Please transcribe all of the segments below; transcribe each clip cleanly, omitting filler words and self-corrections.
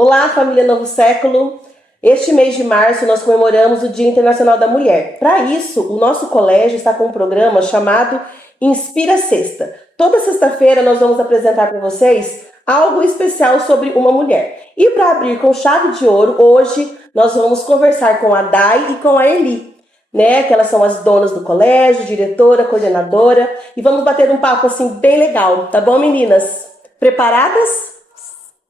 Olá, família Novo Século! Este mês de março nós comemoramos o Dia Internacional da Mulher. Para isso, o nosso colégio está com um programa chamado Inspira Sexta. Toda sexta-feira nós vamos apresentar para vocês algo especial sobre uma mulher. E para abrir com chave de ouro, hoje nós vamos conversar com a Day e com a Eli, né? Que elas são as donas do colégio, diretora, coordenadora, e vamos bater um papo assim bem legal, tá bom, meninas? Preparadas?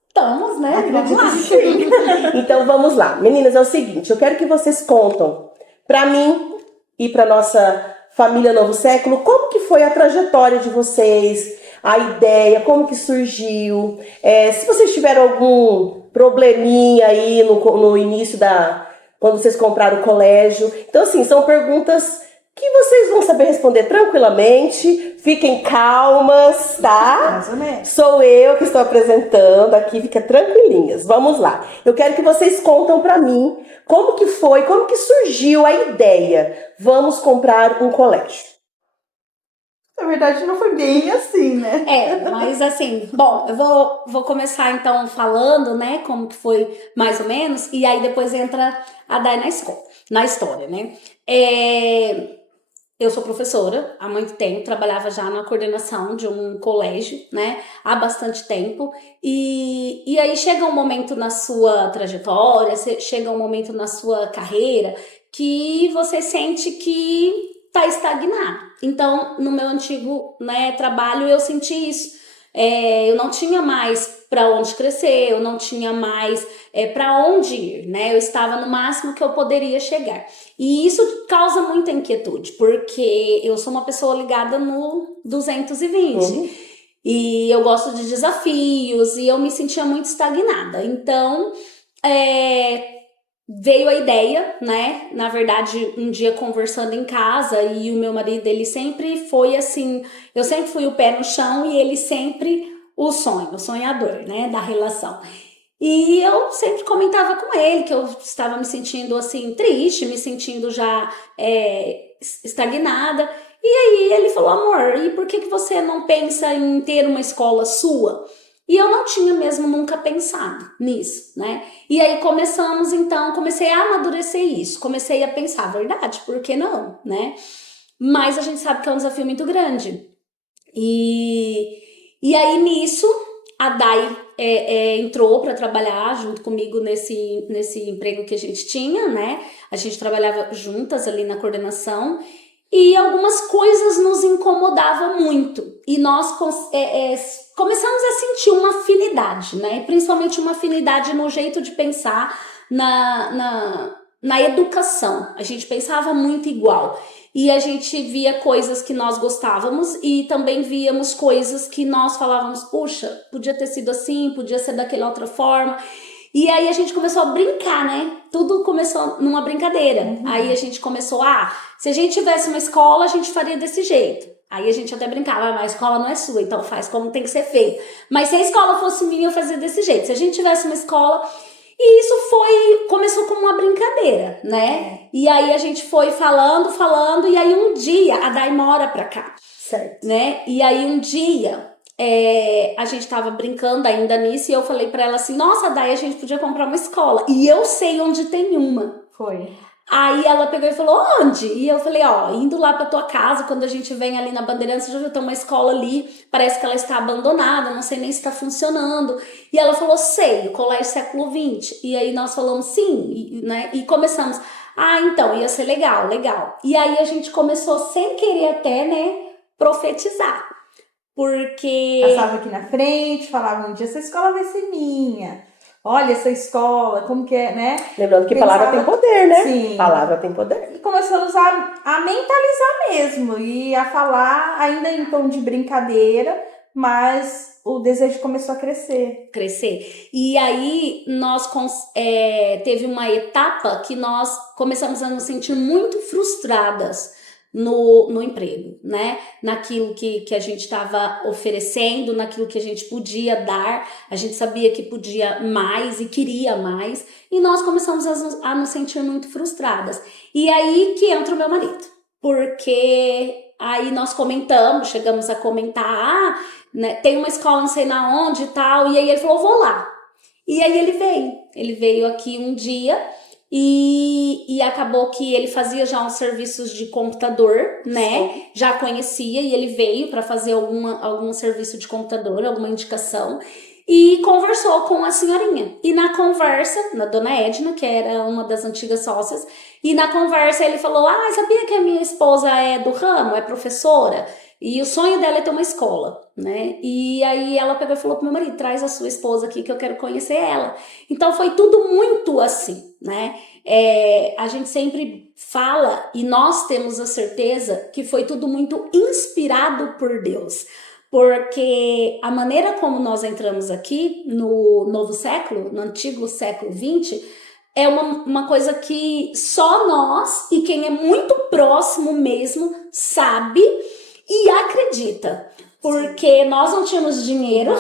Estamos, né? Acredito que sim. Então vamos lá. Meninas, é o seguinte, eu quero que vocês contam para mim e para nossa família Novo Século como que foi a trajetória de vocês, a ideia, como que surgiu, se vocês tiveram algum probleminha aí no início quando vocês compraram o colégio. Então assim, são perguntas que vocês vão saber responder tranquilamente. Fiquem calmas, tá? Mais ou menos. Sou eu que estou apresentando aqui, fica tranquilinhas. Vamos lá. Eu quero que vocês contam pra mim como que foi, como que surgiu a ideia. Vamos comprar um colégio. Na verdade, não foi bem assim, né? Mas assim, bom, eu vou começar então falando, né, como que foi mais ou menos, e aí depois entra a Day na história, né? Eu sou professora há muito tempo, trabalhava já na coordenação de um colégio, né, há bastante tempo, e aí chega um momento na sua trajetória, chega um momento na sua carreira que você sente que tá estagnado. Então, no meu antigo, né, trabalho, eu senti isso. Eu não tinha mais para onde crescer, eu não tinha mais para onde ir, né? Eu estava no máximo que eu poderia chegar. E isso causa muita inquietude, porque eu sou uma pessoa ligada no 220. E eu gosto de desafios e eu me sentia muito estagnada. Então, veio a ideia, né? Na verdade, um dia conversando em casa, e o meu marido, ele sempre foi assim, eu sempre fui o pé no chão e ele sempre o sonhador, né, da relação. E eu sempre comentava com ele que eu estava me sentindo assim, triste, me sentindo já estagnada. E aí ele falou: amor, e por que você não pensa em ter uma escola sua? E eu não tinha mesmo nunca pensado nisso, né? E aí comecei a amadurecer isso, comecei a pensar, verdade, por que não, né? Mas a gente sabe que é um desafio muito grande. E aí nisso, a Day entrou para trabalhar junto comigo nesse emprego que a gente tinha, né? A gente trabalhava juntas ali na coordenação. E algumas coisas nos incomodavam muito. E nós começamos a sentir uma afinidade, né? Principalmente uma afinidade no jeito de pensar na educação. A gente pensava muito igual. E a gente via coisas que nós gostávamos e também víamos coisas que nós falávamos: puxa, podia ter sido assim, podia ser daquela outra forma. E aí a gente começou a brincar, né? Tudo começou numa brincadeira. Aí a gente começou, se a gente tivesse uma escola, a gente faria desse jeito. Aí a gente até brincava: mas a escola não é sua, então faz como tem que ser feito. Mas se a escola fosse minha, eu fazia desse jeito. Se a gente tivesse uma escola... E isso começou como uma brincadeira, né? E aí a gente foi falando, e aí um dia, a Day mora pra cá. Certo. Né? E aí um dia... a gente tava brincando ainda nisso e eu falei pra ela assim: nossa, Day, a gente podia comprar uma escola e eu sei onde tem uma. Foi. Aí ela pegou e falou: onde? E eu falei: indo lá pra tua casa, quando a gente vem ali na Bandeirantes, já tem uma escola ali, parece que ela está abandonada, não sei nem se está funcionando. E ela falou: sei, o Colégio Século XX. E aí nós falamos sim, né? E começamos: então, ia ser legal. E aí a gente começou sem querer até, né, profetizar. Porque... Passava aqui na frente, falava: um dia essa escola vai ser minha. Olha essa escola, como que é, né? Lembrando que palavra tem poder, né? Sim. Palavra tem poder. E começamos a mentalizar mesmo e a falar ainda em tom de brincadeira, mas o desejo começou a crescer. E aí teve uma etapa que nós começamos a nos sentir muito frustradas no emprego, né? Naquilo que a gente estava oferecendo, naquilo que a gente podia dar. A gente sabia que podia mais e queria mais, e nós começamos a nos sentir muito frustradas. E aí que entra o meu marido, porque aí nós chegamos a comentar: né, tem uma escola não sei na onde e tal, e aí ele falou: vou lá. E aí ele veio aqui um dia e acabou que ele fazia já uns serviços de computador, né? Sim. Já conhecia e ele veio para fazer algum serviço de computador, alguma indicação. E conversou com a senhorinha. E na conversa, na dona Edna, que era uma das antigas sócias, e na conversa ele falou: ah, sabia que a minha esposa é do ramo, é professora? E o sonho dela é ter uma escola, né? E aí ela pegou e falou pro meu marido: traz a sua esposa aqui que eu quero conhecer ela. Então foi tudo muito assim, né? A gente sempre fala e nós temos a certeza que foi tudo muito inspirado por Deus. Porque a maneira como nós entramos aqui no novo século, no antigo século XX, é uma coisa que só nós e quem é muito próximo mesmo sabe e acredita. Porque nós não tínhamos dinheiro.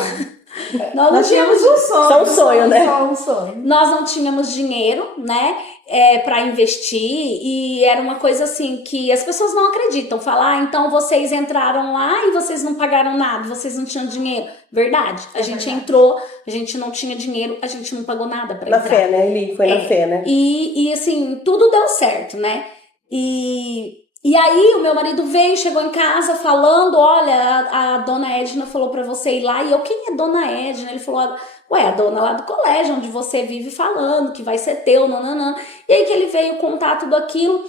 Nós não tínhamos um sonho. Só um sonho, né? Só um sonho. Nós não tínhamos dinheiro, né? Para investir, e era uma coisa assim que as pessoas não acreditam. Falar, então vocês entraram lá e vocês não pagaram nada, vocês não tinham dinheiro. Verdade. A gente entrou, a gente não tinha dinheiro, a gente não pagou nada para entrar. Na fé, né, Eli? Foi na fé, né? E assim, tudo deu certo, né? E aí o meu marido veio, chegou em casa falando: olha, a dona Edna falou pra você ir lá. E eu: quem é dona Edna? Ele falou: ué, a dona lá do colégio, onde você vive falando que vai ser teu, nananã. E aí que ele veio contar tudo aquilo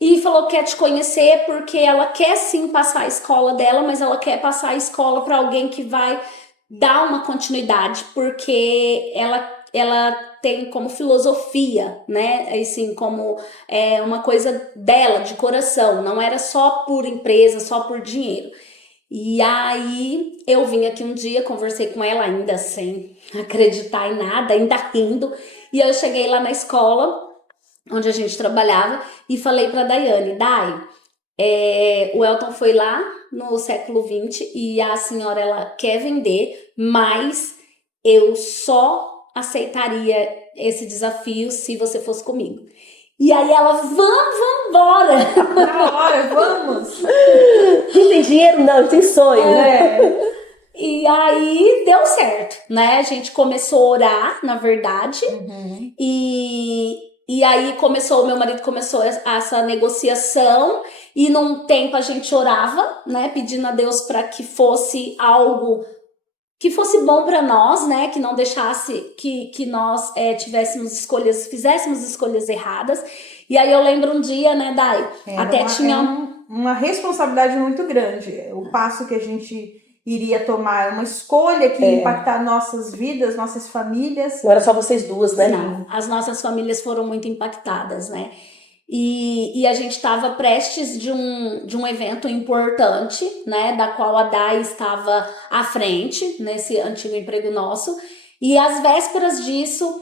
e falou que quer te conhecer porque ela quer sim passar a escola dela, mas ela quer passar a escola pra alguém que vai dar uma continuidade, porque ela tem como filosofia, né, assim, como uma coisa dela, de coração, não era só por empresa, só por dinheiro. E aí eu vim aqui um dia, conversei com ela ainda sem acreditar em nada, ainda rindo, e eu cheguei lá na escola onde a gente trabalhava e falei pra Daiane: Dai, o Elton foi lá no século XX e a senhora ela quer vender, mas eu só aceitaria esse desafio se você fosse comigo. E aí ela: vamos embora. Na hora, vamos. Não tem dinheiro? Não, tem sonho. E aí deu certo, né? A gente começou a orar, na verdade. Uhum. E aí o meu marido começou essa negociação. E num tempo a gente orava, né? Pedindo a Deus para que fosse algo que fosse bom para nós, né? Que não deixasse que nós fizéssemos escolhas erradas. E aí eu lembro um dia, né, Dai? Uma responsabilidade muito grande. O passo que a gente iria tomar é uma escolha que ia impactar nossas vidas, nossas famílias. Não era só vocês duas, né? Não, as nossas famílias foram muito impactadas, né? E a gente estava prestes de um evento importante, né, da qual a Dai estava à frente, nesse antigo emprego nosso, e às vésperas disso,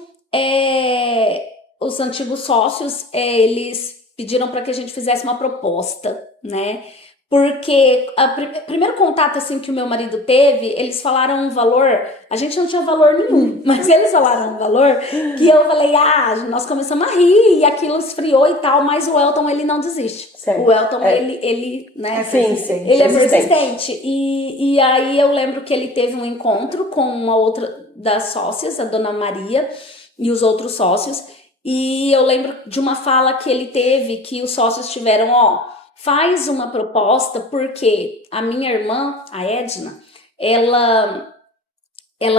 os antigos sócios, eles pediram para que a gente fizesse uma proposta, né, porque o primeiro contato assim que o meu marido teve, eles falaram um valor, a gente não tinha valor nenhum, mas eles falaram um valor que eu falei: nós começamos a rir e aquilo esfriou e tal, mas o Elton, ele não desiste. Certo. O Elton, ele né? Persistente. Ele é persistente. E aí eu lembro que ele teve um encontro com uma outra das sócias, a dona Maria, e os outros sócios, e eu lembro de uma fala que ele teve, que os sócios tiveram: faz uma proposta, porque a minha irmã, a Edna, ela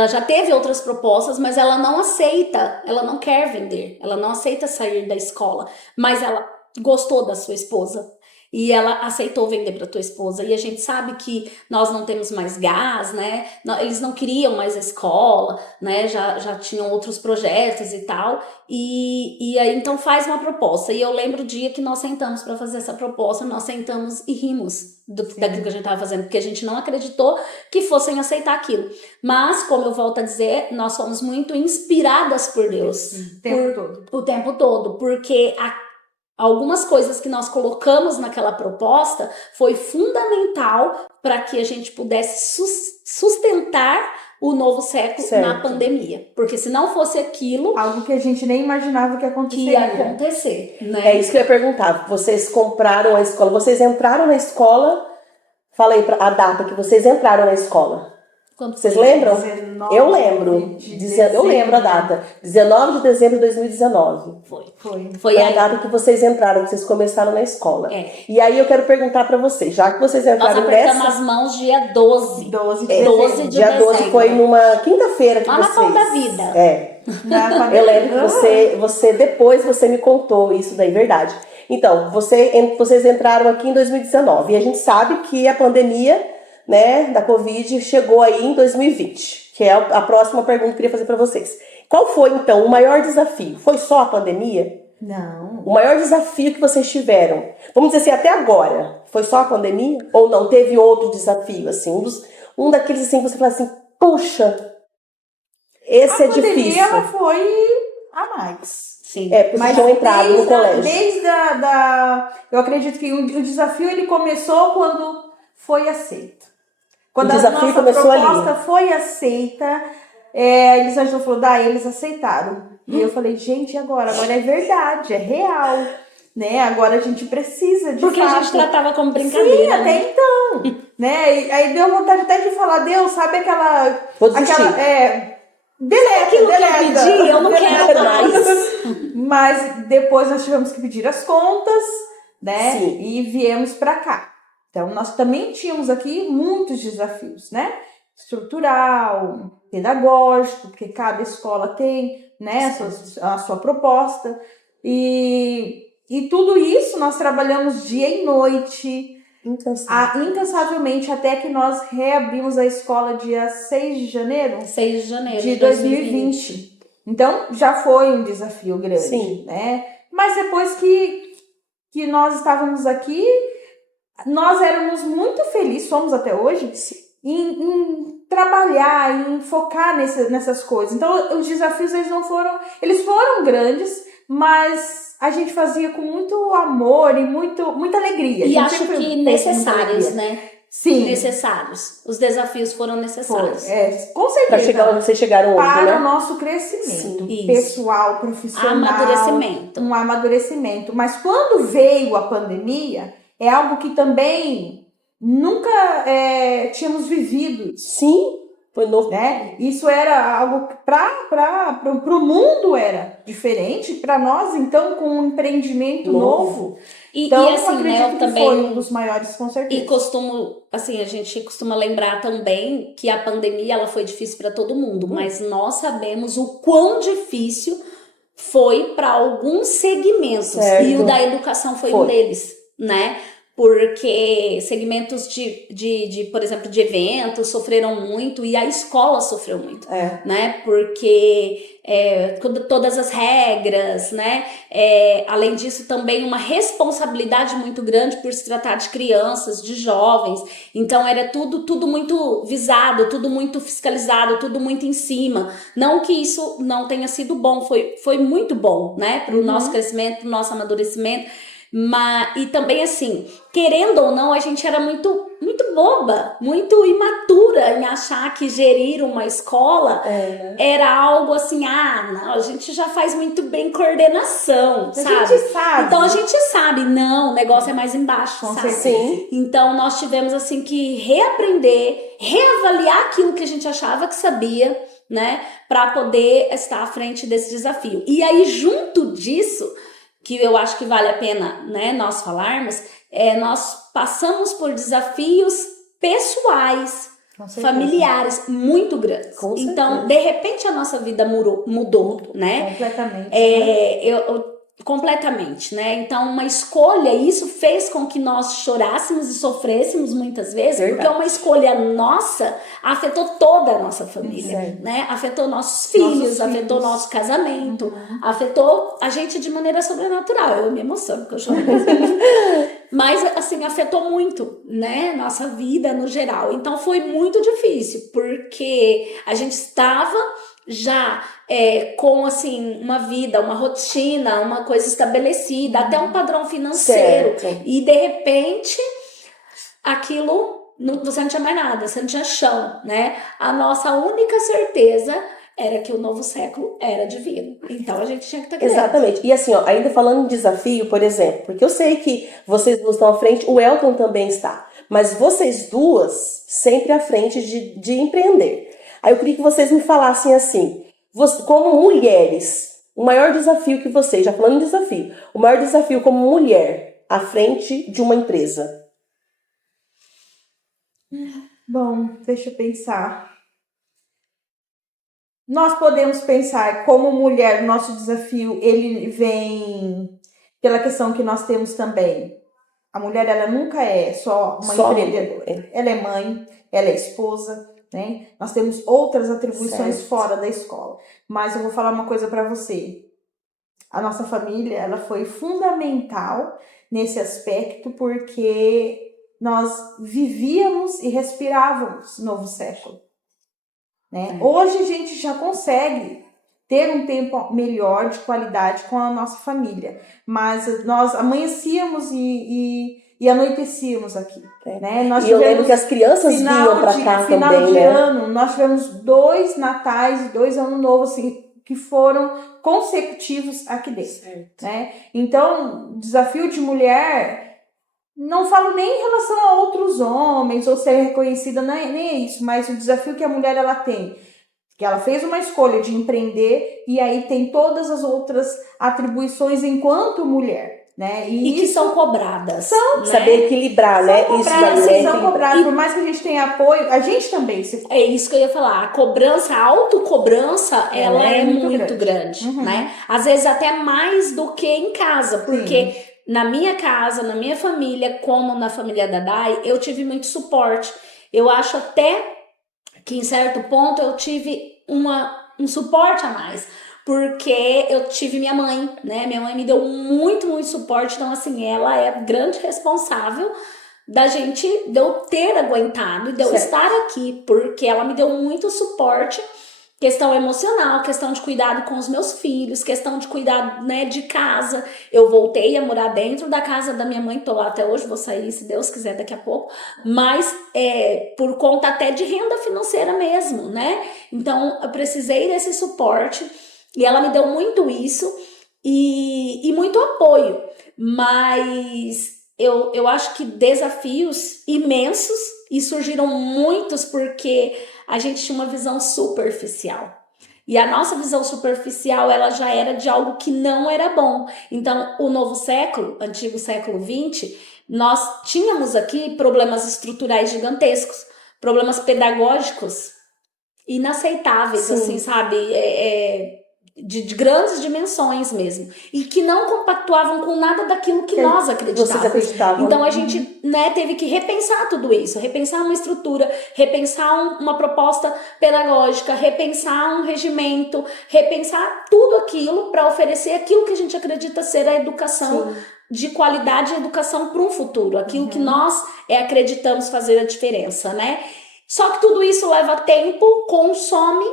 já teve outras propostas, mas ela não aceita, ela não quer vender, ela não aceita sair da escola, mas ela gostou da sua esposa e ela aceitou vender para tua esposa. E a gente sabe que nós não temos mais gás, né? Eles não queriam mais a escola, né? Já tinham outros projetos e tal. E aí, então, faz uma proposta. E eu lembro o dia que nós sentamos para fazer essa proposta, nós sentamos e rimos daquilo que a gente estava fazendo, porque a gente não acreditou que fossem aceitar aquilo. Mas, como eu volto a dizer, nós fomos muito inspiradas por Deus. O tempo todo. Porque algumas coisas que nós colocamos naquela proposta foi fundamental para que a gente pudesse sustentar o novo século na pandemia. Porque se não fosse aquilo... algo que a gente nem imaginava que aconteceria. Que ia acontecer, né? É isso que eu ia perguntar. Vocês compraram a escola, vocês entraram na escola... Fala aí a data que vocês entraram na escola. Quando Vocês foi? lembram? 19 Eu lembro. de Eu lembro a dezembro. data. 19 de dezembro de 2019. Foi. Foi. Foi Foi a aí. data que vocês entraram, que vocês começaram na escola. É. E aí eu quero perguntar pra vocês, já que vocês Nós entraram apertamos nessa... as mãos dia 12. 12 de É, dezembro. 12 de Dia 12 dezembro. foi numa quinta-feira que Lá na vocês... Pão da Vida. É. Eu lembro que você depois você me contou isso daí, verdade. Então, vocês entraram aqui em 2019 e a gente sabe que a pandemia, né, da Covid chegou aí em 2020, que é a próxima pergunta que eu queria fazer para vocês. Qual foi, então, o maior desafio? Foi só a pandemia? Não. O maior desafio que vocês tiveram, vamos dizer assim, até agora, foi só a pandemia? Ou não? Teve outro desafio, assim? Um daqueles, assim, que você fala assim, puxa, esse é A pandemia difícil. ela foi a mais. Sim. É, porque vocês tinham entrado no colégio. Eu acredito que o desafio ele começou quando foi aceito. Quando O a desafio nossa começou proposta ali. foi aceita, a Elisângela falou, eles aceitaram. E eu falei, gente, e agora? Agora é verdade, é real. Né? Agora a gente precisa de Porque fato. a gente tratava como brincadeira. Sim, até né? então. Né? E aí deu vontade até de falar, Deus, sabe aquela. Vou desistir. Deleta, Aquilo que eu pedi, eu não deleta. quero mais. Mas depois nós tivemos que pedir as contas, né? Sim. E viemos para cá. Então nós também tínhamos aqui muitos desafios, né? Estrutural, pedagógico, porque cada escola tem, né, a sua proposta. E tudo isso nós trabalhamos dia e noite, incansavelmente, até que nós reabrimos a escola dia 6 de janeiro 6 de janeiro de 2020. Então, já foi um desafio grande, Sim. né? Mas depois que nós estávamos aqui, nós éramos muito felizes, somos até hoje, em trabalhar, em focar nessas coisas. Então, os desafios, eles foram grandes, mas a gente fazia com muito amor e muita alegria. E acho que necessários, né? Sim. Necessários. Os desafios foram necessários. Com certeza. Pra chegar onde vocês chegaram hoje, para né? o nosso crescimento Sim. pessoal, profissional. Amadurecimento. Um amadurecimento. Mas quando veio a pandemia, é algo que também nunca tínhamos vivido. Sim, foi novo. Né? Isso era algo que para o mundo era diferente, para nós, então, com um empreendimento novo. Então, E assim, eu acredito né, eu que também... foi um dos maiores, com certeza. E a gente costuma lembrar também que a pandemia ela foi difícil para todo mundo, mas nós sabemos o quão difícil foi para alguns segmentos. Certo. E o da educação foi um deles, né? Porque segmentos por exemplo, de eventos sofreram muito e a escola sofreu muito, né? Porque todas as regras, né? Além disso, também uma responsabilidade muito grande por se tratar de crianças, de jovens. Então, era tudo muito visado, tudo muito fiscalizado, tudo muito em cima. Não que isso não tenha sido bom, foi muito bom, né? Para o nosso crescimento, para o nosso amadurecimento. E também assim, querendo ou não, a gente era muito boba, muito imatura em achar que gerir uma escola era algo assim, não, a gente já faz muito bem coordenação, sabe? A gente sabe. Então a gente sabe, não, o negócio é mais embaixo, sabe? Sim. Então nós tivemos assim que reaprender, reavaliar aquilo que a gente achava que sabia, né? Para poder estar à frente desse desafio. E aí, junto disso, que eu acho que vale a pena, né, nós falarmos, nós passamos por desafios pessoais, familiares muito grandes. Então, de repente, a nossa vida mudou, né? Completamente. Completamente, né? Então, uma escolha, isso fez com que nós chorássemos e sofrêssemos muitas vezes, porque uma escolha nossa afetou toda a nossa família, né? Afetou nossos filhos, afetou nosso casamento, afetou a gente de maneira sobrenatural. Eu me emociono porque eu choro. Mas, assim, afetou muito, né? Nossa vida no geral. Então, foi muito difícil, porque a gente estava já com assim uma vida, uma rotina, uma coisa estabelecida, até um padrão financeiro, e de repente aquilo você não tinha mais nada, você não tinha chão, né? A nossa única certeza era que o novo século era divino, então a gente tinha que estar aqui Exatamente. E assim, ainda falando em desafio, por exemplo, porque eu sei que vocês não estão à frente, o Elton também está. mas vocês duas sempre à frente de empreender. Aí eu queria que vocês me falassem assim, como mulheres, o maior desafio que vocês, já falando em desafio, o maior desafio como mulher à frente de uma empresa. Bom, deixa eu pensar. Nós podemos pensar como mulher, o nosso desafio, ele vem pela questão que nós temos também. A mulher, ela nunca é só uma empreendedora. Ela é mãe, ela é esposa, né? Nós temos outras atribuições fora da escola. Mas eu vou falar uma coisa para você. A nossa família, ela foi fundamental nesse aspecto porque nós vivíamos e respirávamos Novo Século. Né? Hoje a gente já consegue ter um tempo melhor de qualidade com a nossa família, mas nós amanhecíamos e anoitecíamos aqui. Né? E eu lembro que as crianças vinham para cá também, final de ano, nós tivemos 2 natais e 2 anos novos, assim, que foram consecutivos aqui dentro. Né? Então, desafio de mulher... Não falo nem em relação a outros homens ou ser reconhecida, nem é isso, mas o desafio que a mulher ela tem, que ela fez uma escolha de empreender e aí tem todas as outras atribuições enquanto mulher, né? E que são cobradas. Né? Saber equilibrar, né? São cobradas, por mais que a gente tenha apoio, a gente também se... É isso que eu ia falar, a cobrança, a autocobrança, ela é muito grande, né? Às vezes até mais do que em casa, porque... Sim. Na minha casa, na minha família, como na família da Dai, eu tive muito suporte. Eu acho até que em certo ponto eu tive um suporte a mais. Porque eu tive minha mãe, né? Minha mãe me deu muito, muito suporte. Então, assim, ela é grande responsável de eu ter aguentado e de eu estar aqui. Porque ela me deu muito suporte. Questão emocional, questão de cuidado com os meus filhos, questão de cuidado, né, de casa. Eu voltei a morar dentro da casa da minha mãe, tô lá até hoje, vou sair se Deus quiser daqui a pouco, mas por conta até de renda financeira mesmo, né? Então eu precisei desse suporte e ela me deu muito isso e muito apoio, mas eu acho que desafios imensos e surgiram muitos porque a gente tinha uma visão superficial. E a nossa visão superficial, ela já era de algo que não era bom. Então, o novo século, antigo século XX, nós tínhamos aqui problemas estruturais gigantescos, problemas pedagógicos inaceitáveis, Sim. assim, sabe? De grandes dimensões mesmo. E que não compactuavam com nada daquilo que nós acreditávamos. Então a gente, né, teve que repensar tudo isso, repensar uma estrutura, repensar uma proposta pedagógica, repensar um regimento, repensar tudo aquilo para oferecer aquilo que a gente acredita ser a educação Sim. de qualidade, a educação para um futuro, aquilo que nós acreditamos fazer a diferença, né? Só que tudo isso leva tempo, consome.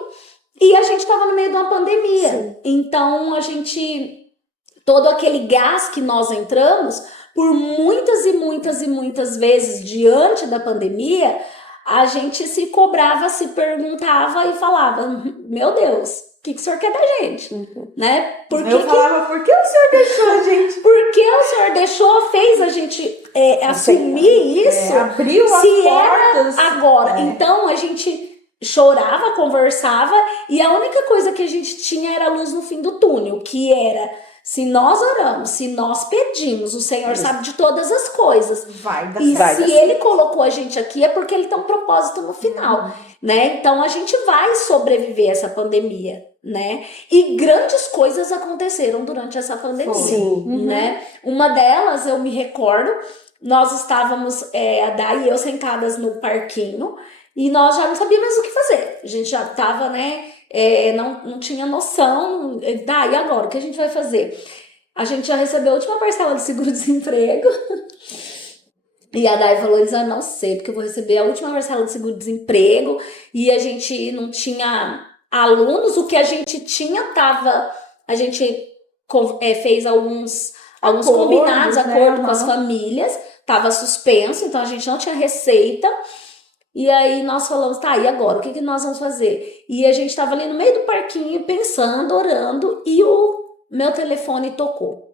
E a gente estava no meio de uma pandemia. Sim. Então, todo aquele gás que nós entramos, por muitas e muitas e muitas vezes diante da pandemia, a gente se cobrava, se perguntava e falava, meu Deus, o que o senhor quer da gente? Né? Falava, por que o senhor deixou a gente? Por que o senhor deixou, fez a gente assumir isso? Abriu as portas. Era agora. Então, a gente... chorava, conversava e a única coisa que a gente tinha era a luz no fim do túnel, que era, se nós oramos, se nós pedimos, o Senhor sabe de todas as coisas. Vai dar e se Ele colocou a gente aqui é porque Ele tem um propósito no final, né? Então a gente vai sobreviver a essa pandemia, né? E grandes coisas aconteceram durante essa pandemia, Sim. né? Uma delas, eu me recordo, nós estávamos, a Dai e eu sentadas no parquinho, e nós já não sabíamos o que fazer. A gente já estava, né? Não tinha noção. E agora? O que a gente vai fazer? A gente já recebeu a última parcela do seguro-desemprego. E a Dai falou, Elisa, não sei, porque eu vou receber a última parcela do seguro-desemprego. E a gente não tinha alunos. O que a gente tinha a gente fez alguns combinados, acordo com as famílias. Estava suspenso, então a gente não tinha receita. E aí nós falamos, e agora? O que nós vamos fazer? E a gente estava ali no meio do parquinho, pensando, orando, e o meu telefone tocou.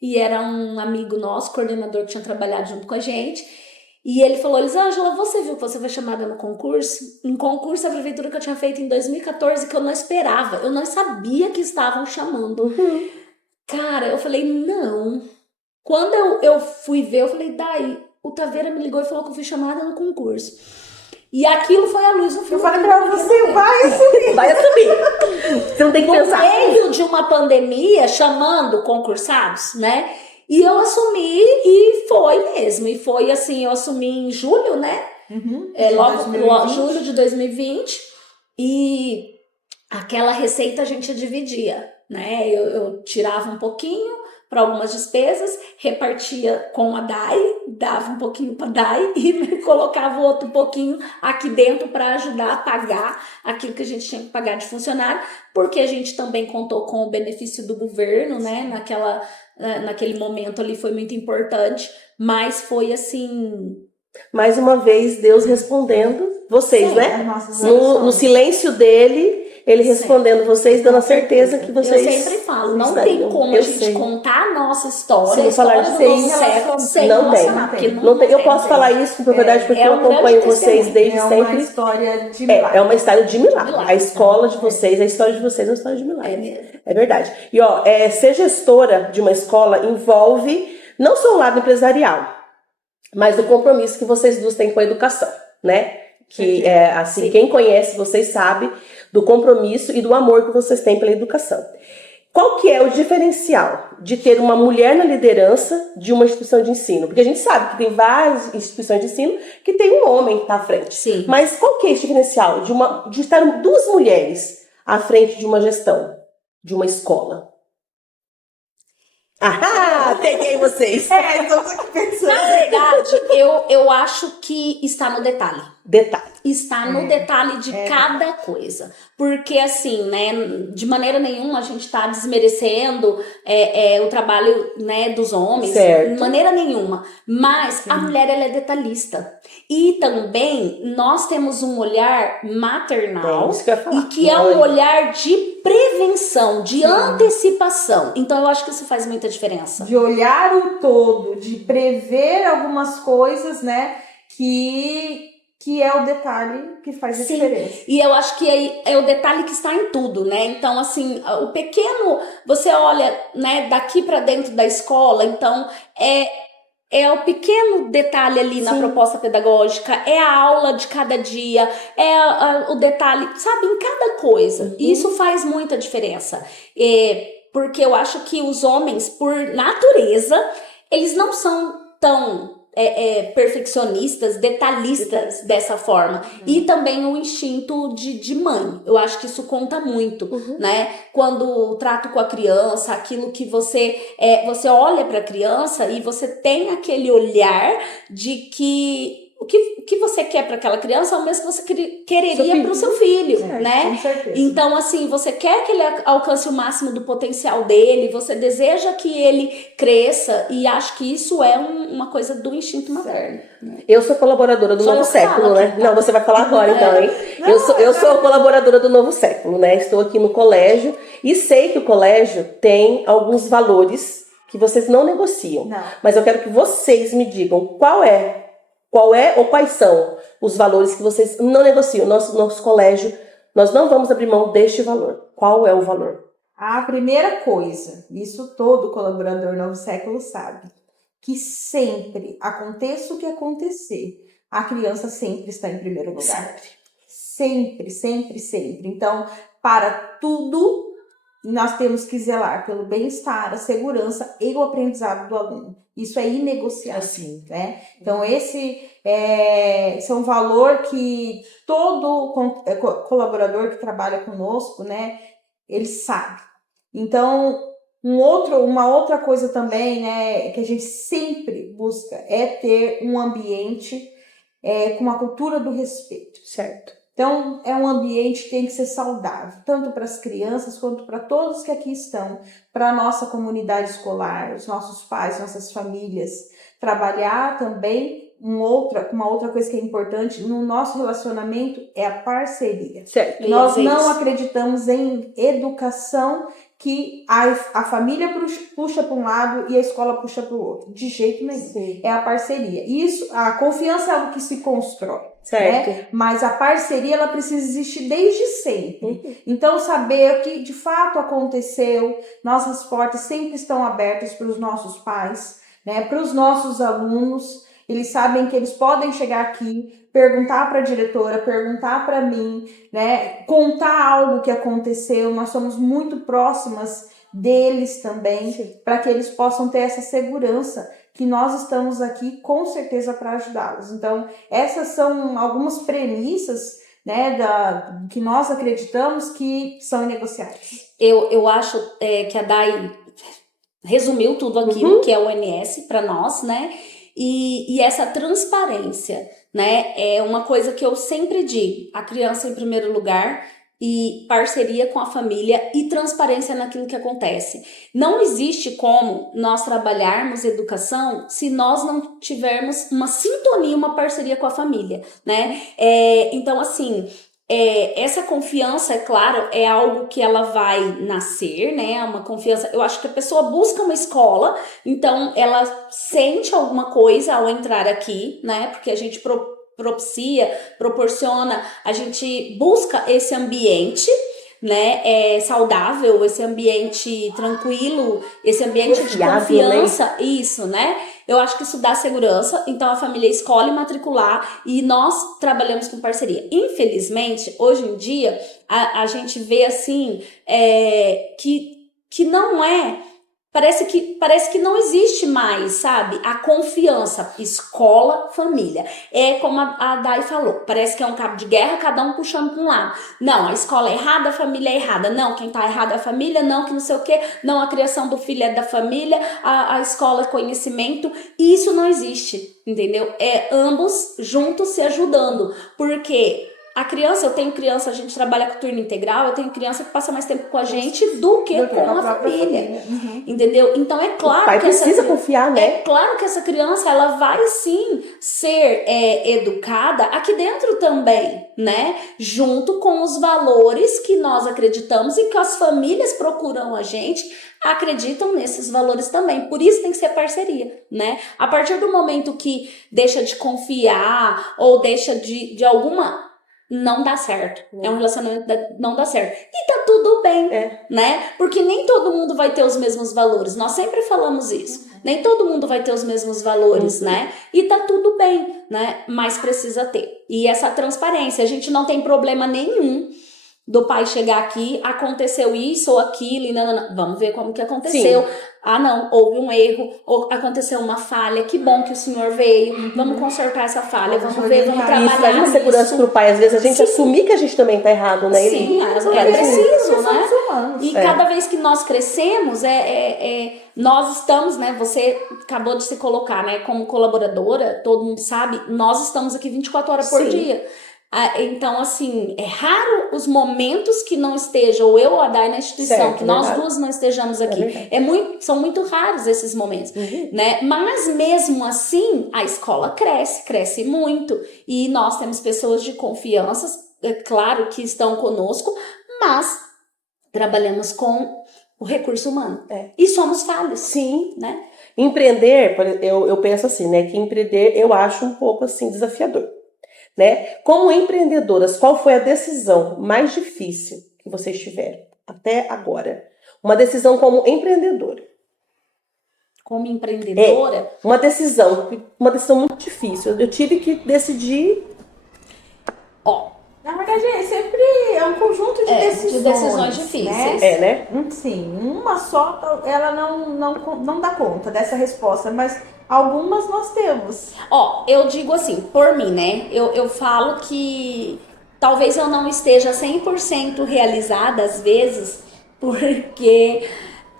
E era um amigo nosso, coordenador que tinha trabalhado junto com a gente. E ele falou, Elisângela, você viu que você foi chamada no concurso? Um concurso da prefeitura que eu tinha feito em 2014 que eu não esperava. Eu não sabia que estavam chamando. Cara, eu falei, não. Quando eu fui ver, eu falei, daí, o Taveira me ligou e falou que eu fui chamada no concurso. E aquilo foi a luz no fim. Eu falei pra você, vai assumir. Vai assumir. Você não tem que pensar. No meio de uma pandemia, chamando concursados, né? E eu assumi e foi mesmo. E foi assim, eu assumi em julho, né? Logo julho de 2020. E aquela receita a gente dividia, né? Eu tirava um pouquinho para algumas despesas, repartia com a DAI, dava um pouquinho para a DAI e colocava o outro pouquinho aqui dentro para ajudar a pagar aquilo que a gente tinha que pagar de funcionário, porque a gente também contou com o benefício do governo, né? Naquele momento ali foi muito importante, mas foi assim... Mais uma vez, Deus respondendo vocês, Sim, né? Nossas No silêncio dele, ele respondendo vocês, dando a certeza que vocês... Eu sempre falo, não estariam. tem como a Eu gente sei. contar a nossa história, Sem a história falar do de nosso sem século, sem não nossa tem. marca. Não tem. Eu posso falar isso com propriedade porque eu um grande acompanho vocês testemunho. desde É uma sempre. história de milagre. É uma história de milagre. Milagre. A escola de vocês, a história de vocês é uma história de milagre. É mesmo. É verdade. E ó, ser gestora de uma escola envolve não só o lado empresarial, mas o compromisso que vocês duas têm com a educação, né? Que é assim, Sim. quem conhece vocês sabe do compromisso e do amor que vocês têm pela educação. Qual que é o diferencial de ter uma mulher na liderança de uma instituição de ensino? Porque a gente sabe que tem várias instituições de ensino que tem um homem que está à frente. Sim. Mas qual que é esse diferencial de estar duas mulheres à frente de uma gestão, de uma escola? Ah, peguei vocês! Estamos aqui pensando. Na verdade, eu acho que está no detalhe. Detalhe. Está no detalhe de cada coisa. Porque, assim, né, de maneira nenhuma a gente está desmerecendo o trabalho, né, dos homens. Certo. De maneira nenhuma. Mas a mulher, ela é detalhista. E também nós temos um olhar maternal. É isso que eu ia falar. E que é um olhar de prevenção, de antecipação. Então, eu acho que isso faz muita diferença. De olhar o todo, de prever algumas coisas, né? Que é o detalhe que faz a Sim. diferença. E eu acho que é o detalhe que está em tudo, né? Então, assim, o pequeno, você olha, né, daqui para dentro da escola, então é o pequeno detalhe ali na proposta pedagógica, é a aula de cada dia, o detalhe, sabe, em cada coisa. E isso faz muita diferença. Porque eu acho que os homens, por natureza, eles não são tão perfeccionistas, detalhistas dessa forma. E também o instinto de mãe. Eu acho que isso conta muito, né? Quando o trato com a criança, aquilo que você olha para a criança e você tem aquele olhar de que o que você quer para aquela criança é o mesmo que você quereria para o seu filho, né? Com certeza. Então, assim, você quer que ele alcance o máximo do potencial dele, você deseja que ele cresça, e acho que isso é uma coisa do instinto materno. Eu sou colaboradora do Só Novo eu Século, falo né? aqui, tá? Não, você vai falar agora então, hein? Eu sou colaboradora do Novo Século, né? Estou aqui no colégio e sei que o colégio tem alguns valores que vocês não negociam. Não. Mas eu quero que vocês me digam qual é ou quais são os valores que vocês não negociam. Nosso colégio, nós não vamos abrir mão deste valor. Qual é o valor? A primeira coisa, isso todo colaborador Novo Século sabe, que sempre, aconteça o que acontecer, a criança sempre está em primeiro lugar. Sempre, sempre, sempre. Então, para tudo, nós temos que zelar pelo bem-estar, a segurança e o aprendizado do aluno. Isso é inegociável, né? Então, esse é um valor que todo colaborador que trabalha conosco, né, ele sabe. Então, uma outra coisa também, né, que a gente sempre busca é ter um ambiente com uma cultura do respeito. Certo. Então, é um ambiente que tem que ser saudável, tanto para as crianças quanto para todos que aqui estão, para a nossa comunidade escolar, os nossos pais, nossas famílias. Trabalhar também, uma outra coisa que é importante no nosso relacionamento é a parceria. Certo. Nós não acreditamos em educação que a família puxa para um lado e a escola puxa para o outro. De jeito nenhum. Sim. É a parceria. Isso, a confiança é algo que se constrói. Certo. Né? Mas a parceria, ela precisa existir desde sempre. Então, saber o que de fato aconteceu, nossas portas sempre estão abertas para os nossos pais, né? Para os nossos alunos. Eles sabem que eles podem chegar aqui, perguntar para a diretora, perguntar para mim, né? Contar algo que aconteceu. Nós somos muito próximas deles também, para que eles possam ter essa segurança que nós estamos aqui com certeza para ajudá-los. Então, essas são algumas premissas, né, que nós acreditamos que são inegociáveis. Eu acho que a Dai resumiu tudo aquilo que é o ONS para nós, né? E essa transparência, né? É uma coisa que eu sempre digo: a criança em primeiro lugar, e parceria com a família e transparência naquilo que acontece. Não existe como nós trabalharmos educação se nós não tivermos uma sintonia, uma parceria com a família, né? Então, assim, essa confiança, é claro, é algo que ela vai nascer, né? Uma confiança. Eu acho que a pessoa busca uma escola, então ela sente alguma coisa ao entrar aqui, né? Porque a gente proporciona, a gente busca esse ambiente, né, saudável, esse ambiente tranquilo, esse ambiente confiável, de confiança, né? Isso, né? Eu acho que isso dá segurança, então a família escolhe matricular e nós trabalhamos com parceria. Infelizmente, hoje em dia, a gente vê assim, que não é... Parece que não existe mais, sabe? A confiança, escola, família. É como a Dai falou, parece que é um cabo de guerra, cada um puxando para um lado. Não, a escola é errada, a família é errada. Não, quem tá errado é a família, não, que não sei o quê. Não, a criação do filho é da família, a escola é conhecimento. Isso não existe, entendeu? É ambos juntos se ajudando. Porque... a criança, eu tenho criança, a gente trabalha com turno integral, eu tenho criança que passa mais tempo com a gente do que com a família. Entendeu? Então é claro o pai que precisa confiar, né? É claro que essa criança, ela vai sim ser educada aqui dentro também, né? Junto com os valores que nós acreditamos e que as famílias procuram a gente, acreditam nesses valores também. Por isso tem que ser parceria, né? A partir do momento que deixa de confiar ou deixa de alguma... não dá certo. É um relacionamento que não dá certo. E tá tudo bem, né? Porque nem todo mundo vai ter os mesmos valores. Nós sempre falamos isso. Nem todo mundo vai ter os mesmos valores, né? E tá tudo bem, né? Mas precisa ter. E essa transparência. A gente não tem problema nenhum do pai chegar aqui, aconteceu isso ou aquilo, e não. Vamos ver como que aconteceu. Sim. Ah, não, houve um erro, ou aconteceu uma falha, que bom que o senhor veio, vamos consertar essa falha, vamos ver, vamos trabalhar. Isso, uma segurança pro pai, às vezes a gente assumir que a gente também tá errado, né? Sim, é preciso, né? E cada vez que nós crescemos, nós estamos, né? Você acabou de se colocar, né? Como colaboradora, todo mundo sabe, nós estamos aqui 24 horas por dia. Então, assim, é raro os momentos que não estejam, ou eu ou a Dai na instituição, certo, que nós duas não estejamos aqui. São muito raros esses momentos, né? Mas mesmo assim, a escola cresce muito. E nós temos pessoas de confiança, é claro, que estão conosco, mas trabalhamos com o recurso humano. E somos falhos. Sim. Né? Empreender, eu penso assim, né? Que empreender eu acho um pouco assim desafiador. Né? Como empreendedoras, qual foi a decisão mais difícil que vocês tiveram até agora? Uma decisão como empreendedora. Como empreendedora? Uma decisão muito difícil. Eu tive que decidir. Na verdade, sempre é um conjunto de decisões difíceis. Né? Sim, uma só, ela não dá conta dessa resposta, mas algumas nós temos. Eu digo assim, por mim, né? Eu falo que talvez eu não esteja 100% realizada às vezes, porque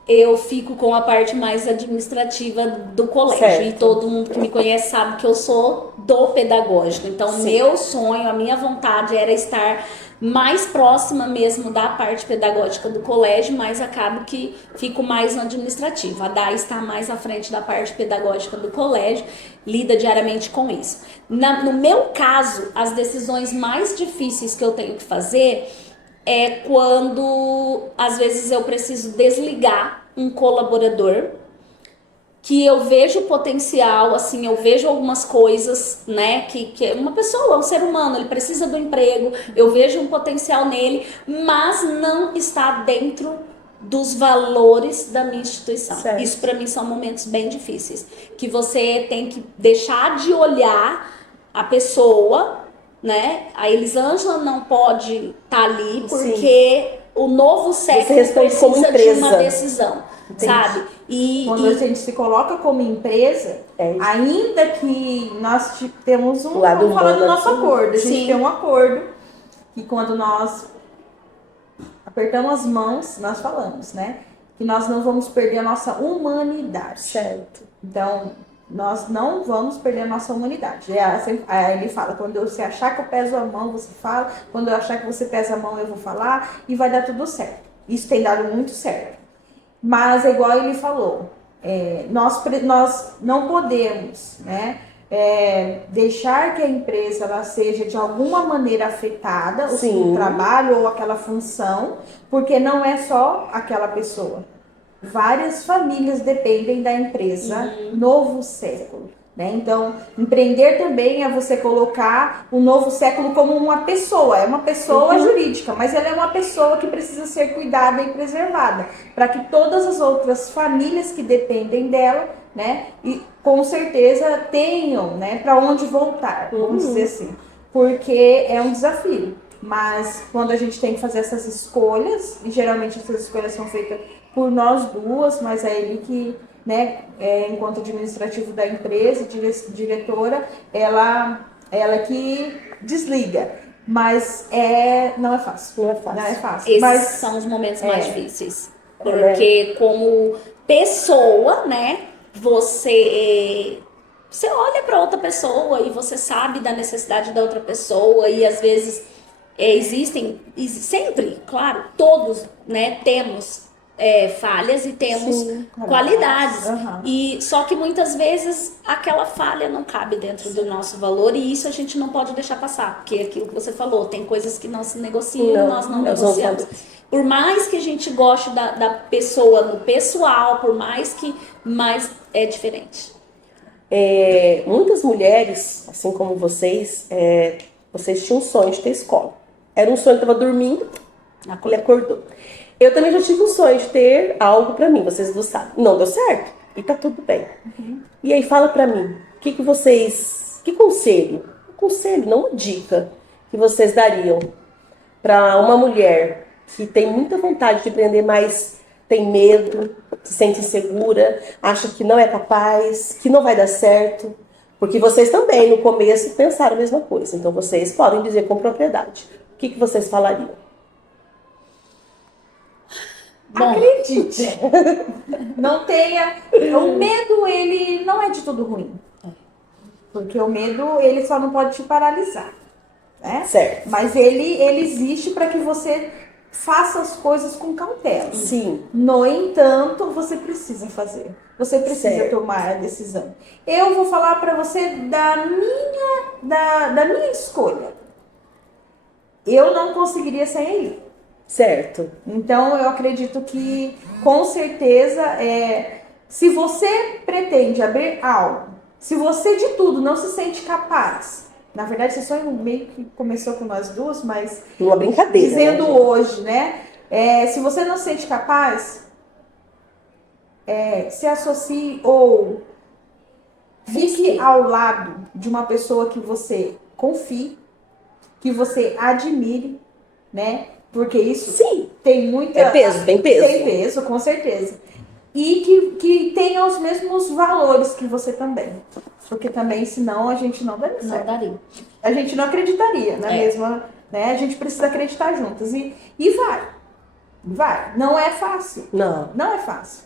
eu fico com a parte mais administrativa do colégio. Certo. E todo mundo que me conhece sabe que eu sou do pedagógico. Então, meu sonho, a minha vontade era estar mais próxima mesmo da parte pedagógica do colégio, mas acabo que fico mais no administrativo. A Dai está mais à frente da parte pedagógica do colégio, lida diariamente com isso. No meu caso, as decisões mais difíceis que eu tenho que fazer é quando, às vezes, eu preciso desligar um colaborador que eu vejo potencial, assim, eu vejo algumas coisas, né, que uma pessoa, um ser humano, ele precisa do emprego, eu vejo um potencial nele, mas não está dentro dos valores da minha instituição. Certo. Isso para mim são momentos bem difíceis, que você tem que deixar de olhar a pessoa, né? A Elisângela não pode estar ali porque o novo século responde como precisa de uma empresa. decisão, Entendi. sabe? Quando a gente se coloca como empresa, ainda que nós temos um... lado Vamos falar do humano, nosso assim. acordo. A gente Sim. tem um acordo que quando nós apertamos as mãos, nós falamos, né? Que nós não vamos perder a nossa humanidade. Certo. Então, nós não vamos perder a nossa humanidade. Aí ele fala, quando você achar que eu peso a mão, você fala. Quando eu achar que você pesa a mão, eu vou falar. E vai dar tudo certo. Isso tem dado muito certo. Mas, igual ele falou, nós não podemos, né, deixar que a empresa ela seja de alguma maneira afetada, Sim. o trabalho ou aquela função, porque não é só aquela pessoa. Várias famílias dependem da empresa Novo Século, né? Então, empreender também é você colocar o Novo Século como uma pessoa. É uma pessoa jurídica, mas ela é uma pessoa que precisa ser cuidada e preservada, para que todas as outras famílias que dependem dela, né, e com certeza tenham, né, para onde voltar, vamos dizer assim, porque é um desafio. Mas quando a gente tem que fazer essas escolhas, e geralmente essas escolhas são feitas por nós duas, mas é ele que, né, enquanto administrativo da empresa, diretora, ela que desliga. Mas não é fácil. Não é fácil. Não é fácil. Esses Mas são os momentos mais difíceis. Porque como pessoa, né, você olha para outra pessoa e você sabe da necessidade da outra pessoa e às vezes existem, sempre, claro, todos, né, temos falhas e temos Sim, qualidades. Uhum. E só que muitas vezes aquela falha não cabe dentro do nosso valor e isso a gente não pode deixar passar, porque é aquilo que você falou, tem coisas que não se negociam, nós não negociamos. Por mais que a gente goste da pessoa no pessoal, por mais que, mas é diferente. Muitas mulheres, assim como vocês, vocês tinham um sonho de ter escola. Era um sonho que estava dormindo, ele acordou. Eu também já tive um sonho de ter algo pra mim, vocês não sabem. Não deu certo e tá tudo bem. E aí fala pra mim, que conselho, não uma dica, que vocês dariam pra uma mulher que tem muita vontade de empreender, mas tem medo, se sente insegura, acha que não é capaz, que não vai dar certo. Porque vocês também, no começo, pensaram a mesma coisa. Então, vocês podem dizer com propriedade. O que vocês falariam? Bom, acredite. Não tenha... O medo, ele não é de tudo ruim. Porque o medo, ele só não pode te paralisar. Né? Certo. Mas ele existe para que você faça as coisas com cautela. Sim. No entanto, você precisa fazer. Você precisa tomar a decisão. Eu vou falar para você da minha escolha. Eu não conseguiria sem ele. Certo. Então, eu acredito que, com certeza, se você pretende abrir algo, se você de tudo não se sente capaz, na verdade, esse sonho meio que começou com nós duas, mas... Uma brincadeira. Dizendo, né, hoje, né? Se você não se sente capaz, se associe ou fique ao lado de uma pessoa que você confie, que você admire, né? Porque isso tem muita... Tem peso. Tem peso, com certeza. E que tenha os mesmos valores que você também. Porque também, senão, a gente não daria certo. Não daria. A gente não acreditaria na mesma... Né? A gente precisa acreditar juntas. E vai. Não é fácil. Não é fácil.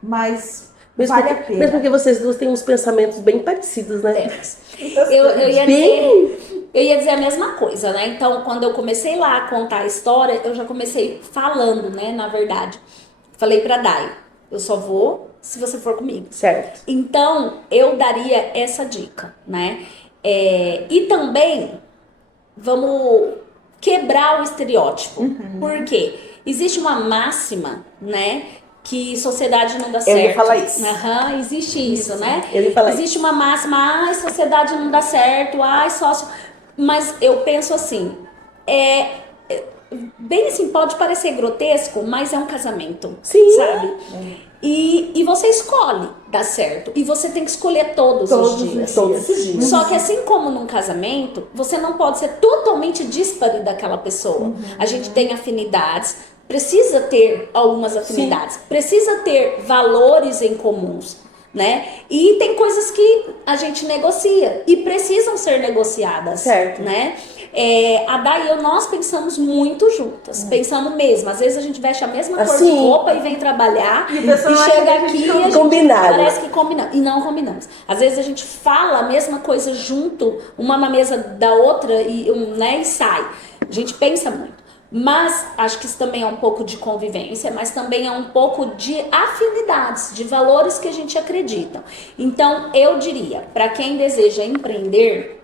Mas vale a pena. Mesmo porque vocês duas têm uns pensamentos bem parecidos, né? Eu ia dizer a mesma coisa, né? Então, quando eu comecei lá a contar a história, eu já comecei falando, né? Na verdade. Falei pra Dai, eu só vou se você for comigo. Certo. Então, eu daria essa dica, né? E também, vamos quebrar o estereótipo. Por quê? Existe uma máxima, né? Que sociedade não dá certo. Eu ia falar isso. Existe isso, né? Eu ia falar existe uma máxima, ai, sociedade não dá certo, ai, sócio. Mas eu penso assim, bem assim, pode parecer grotesco, mas é um casamento. Sim. Sabe? E você escolhe dar certo. E você tem que escolher todos os dias. Todos os dias. Só que assim como num casamento, você não pode ser totalmente díspare daquela pessoa. A gente tem afinidades, precisa ter algumas afinidades, precisa ter valores em comuns, né? E tem coisas que a gente negocia e precisam ser negociadas, certo, né? A Day e eu, nós pensamos muito juntas, pensando mesmo. Às vezes a gente veste a mesma cor de roupa e vem trabalhar e chega aqui e a gente parece que combinamos. E não combinamos. Às vezes a gente fala a mesma coisa junto, uma na mesa da outra e sai. A gente pensa muito. Mas acho que isso também é um pouco de convivência, mas também é um pouco de afinidades, de valores que a gente acredita. Então, eu diria, para quem deseja empreender,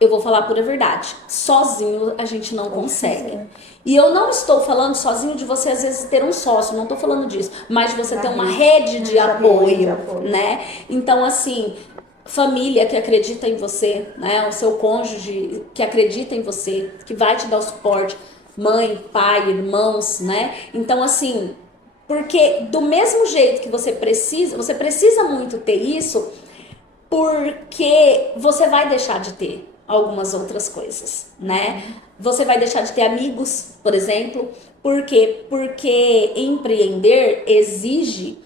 eu vou falar pura verdade, sozinho a gente não consegue. E eu não estou falando sozinho de você, às vezes, ter um sócio, não estou falando disso, mas de você ter uma rede de apoio, né? Então, assim, família que acredita em você, né? O seu cônjuge que acredita em você, que vai te dar o suporte, mãe, pai, irmãos, né? Então, assim, porque do mesmo jeito que você precisa muito ter isso, porque você vai deixar de ter algumas outras coisas, né? Você vai deixar de ter amigos, por exemplo. Por quê? Porque empreender exige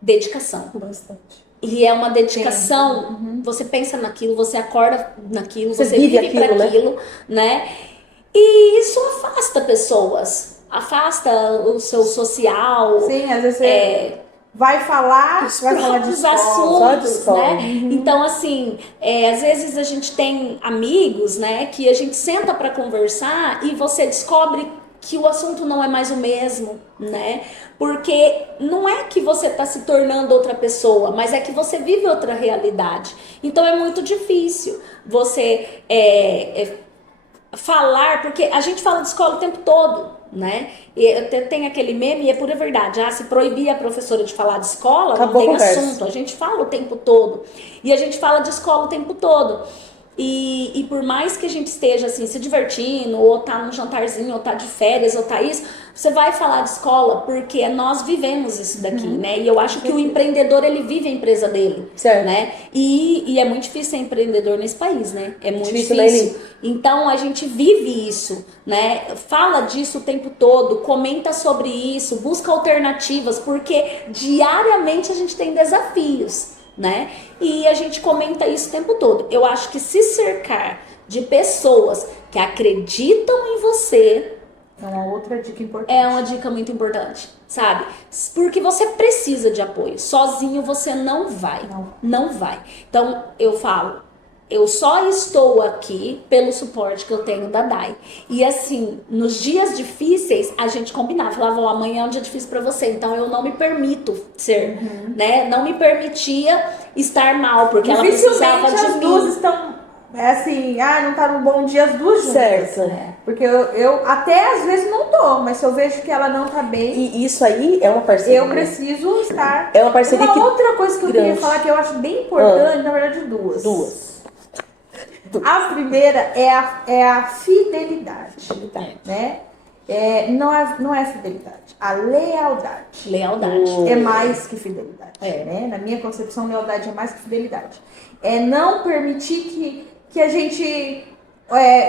dedicação. Bastante. E é uma dedicação, você pensa naquilo, você acorda naquilo, você vive para aquilo, né? E isso afasta pessoas, afasta o seu social. Sim, às vezes você vai falar de assuntos, né? Então, assim, às vezes a gente tem amigos, né, que a gente senta para conversar e você descobre que o assunto não é mais o mesmo, né? Porque não é que você está se tornando outra pessoa, mas é que você vive outra realidade. Então é muito difícil você falar, porque a gente fala de escola o tempo todo, né? E tem aquele meme, e é pura verdade. Se proibir a professora de falar de escola, acabou, não tem assunto. A gente fala o tempo todo. E a gente fala de escola o tempo todo. E por mais que a gente esteja assim se divertindo, ou tá num jantarzinho, ou tá de férias, ou tá isso, você vai falar de escola porque nós vivemos isso daqui, né? E eu acho que o empreendedor, ele vive a empresa dele, né? E é muito difícil ser empreendedor nesse país, né? É muito difícil. Então a gente vive isso, né? Fala disso o tempo todo, comenta sobre isso, busca alternativas, porque diariamente a gente tem desafios, né? E a gente comenta isso o tempo todo. Eu acho que se cercar de pessoas que acreditam em você é uma outra dica importante. É uma dica muito importante, sabe? Porque você precisa de apoio. Sozinho você não vai. Não vai. Então, eu falo, eu só estou aqui pelo suporte que eu tenho da Day. E assim, nos dias difíceis, a gente combinava. Falava, amanhã é um dia difícil pra você. Então, eu não me permito ser, né? Não me permitia estar mal, porque ela precisava de as mim. Duas estão, assim, não tá num bom dia as duas juntas. Certo. Porque eu até às vezes não tô, mas se eu vejo que ela não tá bem... E isso aí é uma parceria. Eu preciso estar... É uma parceria outra coisa que eu queria falar, que eu acho bem importante, na verdade, duas. A primeira é a fidelidade, né? Não é fidelidade, a lealdade. Lealdade. É mais que fidelidade, né? Na minha concepção, lealdade é mais que fidelidade. É não permitir que a gente...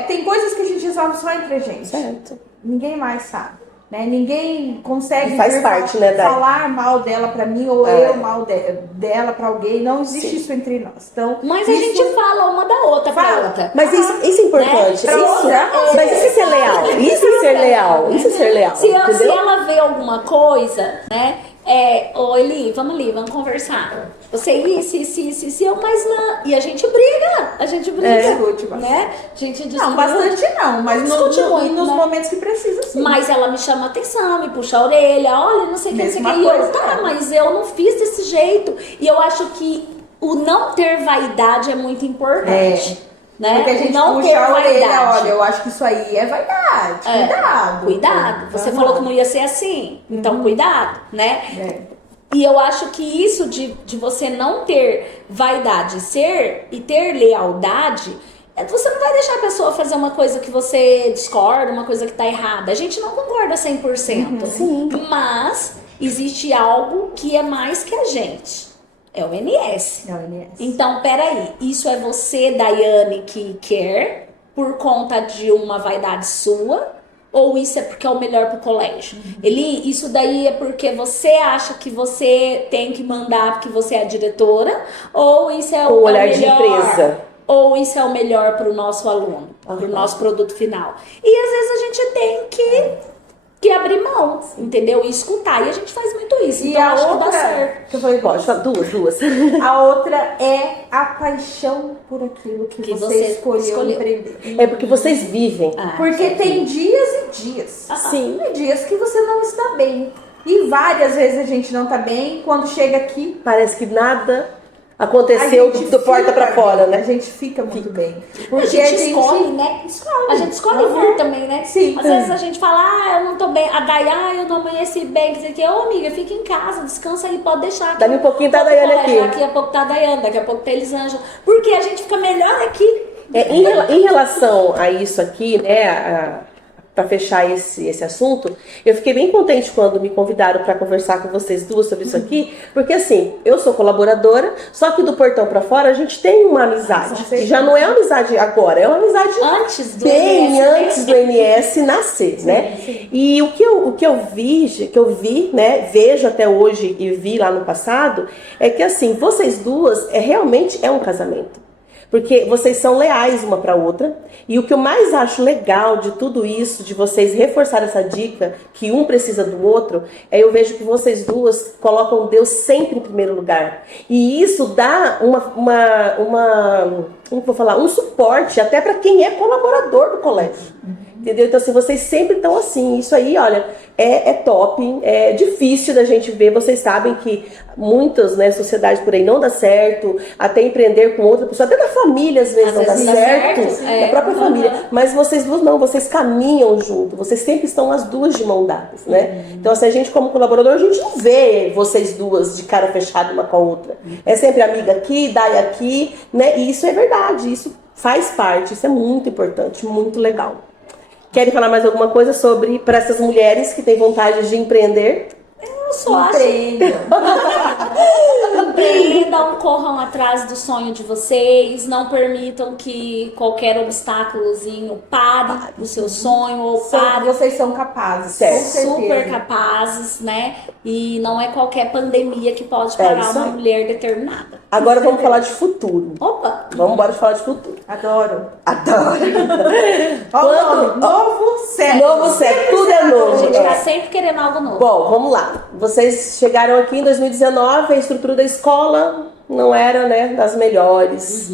tem coisas que a gente resolve só entre a gente. Certo. Ninguém mais sabe. Né? Ninguém consegue falar mal dela pra mim ou eu mal dela pra alguém. Não existe isso entre nós. Então, mas a gente fala uma da outra pra outra. Mas isso é importante. Né? Mas isso é ser leal. Isso é ser leal. Isso é ser leal. Se ela vê alguma coisa, né? Eli, vamos conversar. Você isso, eu, mas não. E a gente briga. Né? A gente discute. Não, bastante não, mas nos momentos que precisa, sim. Mas ela me chama a atenção, me puxa a orelha, olha, não sei o que, não sei o que. E eu, mas eu não fiz desse jeito. E eu acho que o não ter vaidade é muito importante. né? Porque a gente não puxa ter a orelha, vaidade. olha, eu acho que isso aí é vaidade. Cuidado. Cuidado. Você falou que não ia ser assim. Então, cuidado, né? É. E eu acho que isso de você não ter vaidade e ter lealdade, você não vai deixar a pessoa fazer uma coisa que você discorda, uma coisa que tá errada. A gente não concorda 100%. Sim. Mas existe algo que é mais que a gente. É o NS. É o NS. Então, peraí. Isso é você, Daiane, que quer por conta de uma vaidade sua? Ou isso é porque é o melhor pro colégio? Isso daí é porque você acha que você tem que mandar porque você é a diretora? Ou isso é Com o olhar melhor? de empresa. Ou isso é o melhor pro nosso aluno? Pro nosso produto final? E às vezes a gente tem que abrir mão, entendeu? E escutar. E a gente faz muito isso. E Então, a acho que dá outra, certo. que eu falei, Pode falar duas. a outra é a paixão por aquilo que você escolheu empreender. É porque vocês vivem. Porque tem dias e dias. Sim. Tem dias que você não está bem. E várias vezes a gente não está bem. Quando chega aqui, Parece que nada a aconteceu gente do porta fica pra fora, bem. A né? gente fica muito bem. A Porque gente escolhe, né? A gente escolhe vir também, né? Sim. Às vezes a gente fala, eu não tô bem. A Dai, eu não amanheci bem. Quer dizer que, amiga, fica em casa, descansa aí, pode deixar. Daqui a pouquinho tá a Daiane aqui. Daqui a pouco tá a Daiane, daqui a pouco tá a Elisângela. Porque a gente fica melhor aqui. Em relação a isso aqui, né, para fechar esse assunto, eu fiquei bem contente quando me convidaram para conversar com vocês duas sobre isso aqui, porque assim, eu sou colaboradora, só que do portão para fora a gente tem uma amizade, que já não é uma amizade agora, é uma amizade Antes do bem NS, antes do NS nascer, né? E o que eu vi, né, vejo até hoje e vi lá no passado, é que assim, vocês duas realmente é um casamento. Porque vocês são leais uma para outra. E o que eu mais acho legal de tudo isso, de vocês reforçar essa dica, que um precisa do outro, eu vejo que vocês duas colocam Deus sempre em primeiro lugar. E isso dá como vou falar, um suporte até para quem é colaborador do colégio. Entendeu? Então, assim, vocês sempre estão assim. Isso aí, olha, é top. É difícil da gente ver. Vocês sabem que muitas, né, sociedades por aí não dá certo. Até empreender com outra pessoa. Até da família, às vezes, não dá certo. Da própria família. Mas vocês duas não. Vocês caminham junto. Vocês sempre estão as duas de mão dadas, né? Então, assim, a gente como colaborador, a gente não vê vocês duas de cara fechada uma com a outra. É sempre amiga aqui, Dai aqui, né? E isso é verdade. Isso faz parte. Isso é muito importante. Muito legal. Querem falar mais alguma coisa sobre, para essas mulheres que têm vontade de empreender? Eu só acho. Empreendam, corram atrás do sonho de vocês, não permitam que qualquer obstáculozinho pare o seu sonho ou pare. Vocês são capazes, Certo. com certeza. Super capazes, né? E não é qualquer pandemia que pode parar isso uma aí. mulher determinada. Agora vamos falar de futuro. Opa! Vamos embora falar de futuro. Adoro. Adoro. Olha o nome, novo século. Novo século, tudo é novo. A gente É. tá sempre querendo algo novo. Bom, vamos lá. Vocês chegaram aqui em 2019, a estrutura da escola não era, né, das melhores.